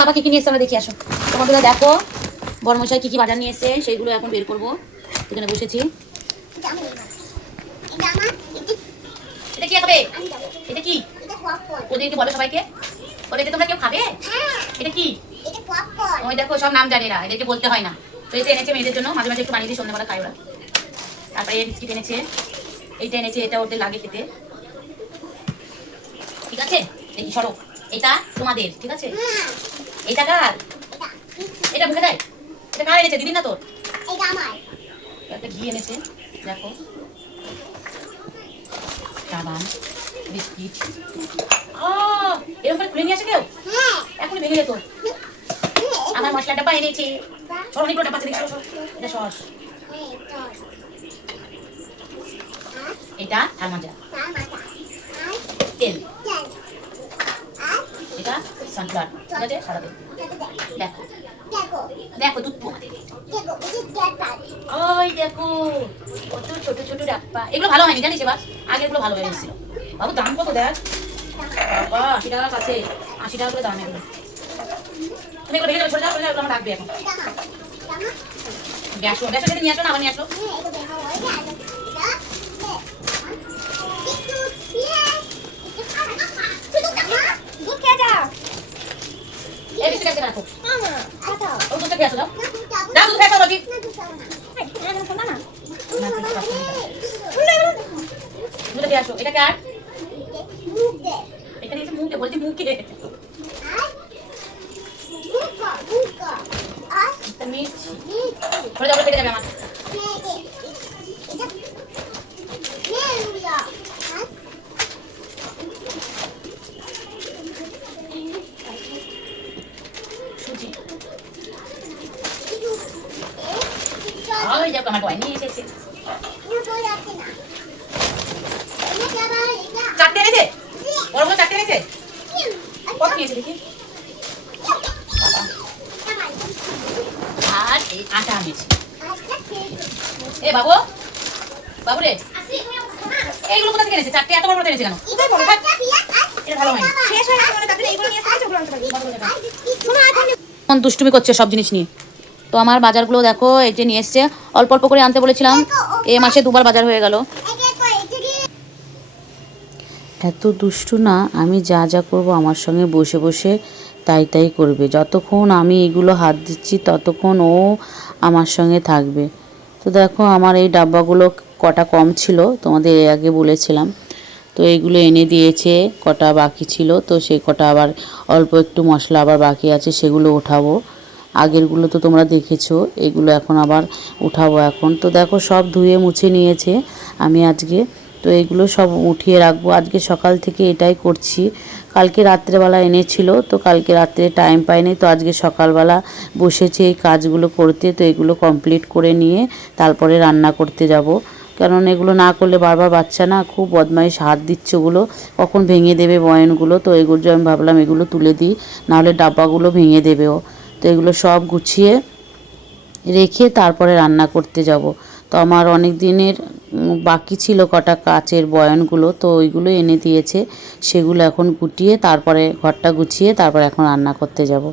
বাবা কি কি নিয়ে এসে আমরা দেখি আসো। তোমাদের দেখো বড়মশাই কি কি বাজার নিয়ে এসে সেইগুলো এখন বের করবো। এখানে বসেছি। এটা কি খাবে? এটা কি? ওদেরকে বলো সবাইকে, বলে এটা তোমরা কেউ খাবে? এটা কি? ওই দেখো সব নাম জানে না, এদেরকে বলতে হয় না। তো এটা এনেছে মেয়েদের জন্য, মাঝে মাঝে একটু বানিয়ে দিই, সন্ধ্যাবেলা খাই ওরা। তারপরে এই বিস্কিট এনেছে, এইটা এনেছে, এটা ওদের লাগে খেতে। ঠিক আছে, দেখি সরো। এটা তোমাদের, ঠিক আছে? এটা কার? এটা মুখে দেয়। এটা কার এনেছে? দিদি না তোর? এটা আমার। একটা ঘি এনেছে, দেখো। সাবান, বিস্কিট। এরকম করে খুলে নিয়ে আসে কেউ? এখন ভেঙে যেত। আমার মশলা ডাব্বা এনেছে। সব অনেকগুলো ডাব্বা আছে, দেখি সর। এটা সস। এটা থারমাজা। তেল। এটা সানফ্লাওয়ার, ঠিক আছে? সারা দিন দেখো দেখো দুধ পোয়া। ওই দেখো কত ছোট ছোট ডাব্বা। এগুলো ভালো হয়নি জানিস এবার, আগে এগুলো ভালো হয়ে গেছিল। বাবু দাম কত দেখ বাবা, 80 টাকা কাছে, 80 টাকা করে দাম এগুলো। তুমি এগুলো ভেঙে যাবে, ছোট যাও, আমার লাগবে এখন। গ্যাসও যদি নিয়ে আসো না, আবার নিয়ে আসো। এটা কার? এখানে এসে মুখে বলছি, মুখে পেটে যাবে আমার। সুজি ওই দেখো আমার বয় নিয়ে এসেছে। চারটে এনেছে, বড় বড় চারটে এনেছে। কত নিয়েছে দেখি? আর এই আটা এনেছে। এ বাবু, বাবু রে, এইগুলো কোথা থেকে এনেছে? চারটে এত বড় বড় এনেছে কেন? এটা ভালো হয়নি। শেষ হয়ে গেছে, তাহলে এইগুলো নিয়ে এসে ওগুলো আনতে পারবি। কোন দুষ্টুমি করছে সব জিনিস নিয়ে। তো আমার বাজারগুলো দেখো, এই যে নিয়ে এসছে। অল্প অল্প করে আনতে বলেছিলাম, এই মাসে দুবার বাজার হয়ে গেল। এত দুষ্টু না, আমি যা যা করব আমার সঙ্গে বসে বসে তাই তাই করবে। যতক্ষণ আমি এগুলো হাত দিচ্ছি ততক্ষণ ও আমার সঙ্গে থাকবে। তো দেখো আমার এই ডাব্বাগুলো কটা কম ছিল, তোমাদের এর আগে বলেছিলাম। তো এইগুলো এনে দিয়েছে, কটা বাকি ছিল, তো সেই কটা আবার অল্প একটু মশলা আবার বাকি আছে, সেগুলো ওঠাবো। আগেরগুলো তো তোমরা দেখেছো, এগুলো এখন আবার উঠাবো এখন। তো দেখো সব ধুয়ে মুছে নিয়েছে আমি আজকে। তো এগুলো সব উঠিয়ে রাখবো, আজকে সকাল থেকে এটাই করছি। কালকে রাত্রেবেলা এনেছিল, তো কালকে রাত্রে টাইম পাইনি, তো আজকে সকালবেলা বসেছি এই কাজগুলো করতে। তো এগুলো কমপ্লিট করে নিয়ে তারপরে রান্না করতে যাব। কারণ এগুলো না করলে বারবার বাচ্চা না খুব বদমাইশ, হাত দিচ্ছে, ওগুলো কখন ভেঙে দেবে বয়ানগুলো। তো এগুলো আমি ভাবলাম এগুলো তুলে দিই, নাহলে ডাব্বাগুলো ভেঙে দেবেও। তো এগুলো সব গুছিয়ে রেখে তারপরে রান্না করতে যাব। তো আমার অনেক দিনের বাকি ছিল কটা কাচের বয়ানগুলো, তো ওইগুলো এনে দিয়েছে, সেগুলো এখন গুটিয়ে তারপরে ঘরটা গুছিয়ে তারপরে এখন রান্না করতে যাব।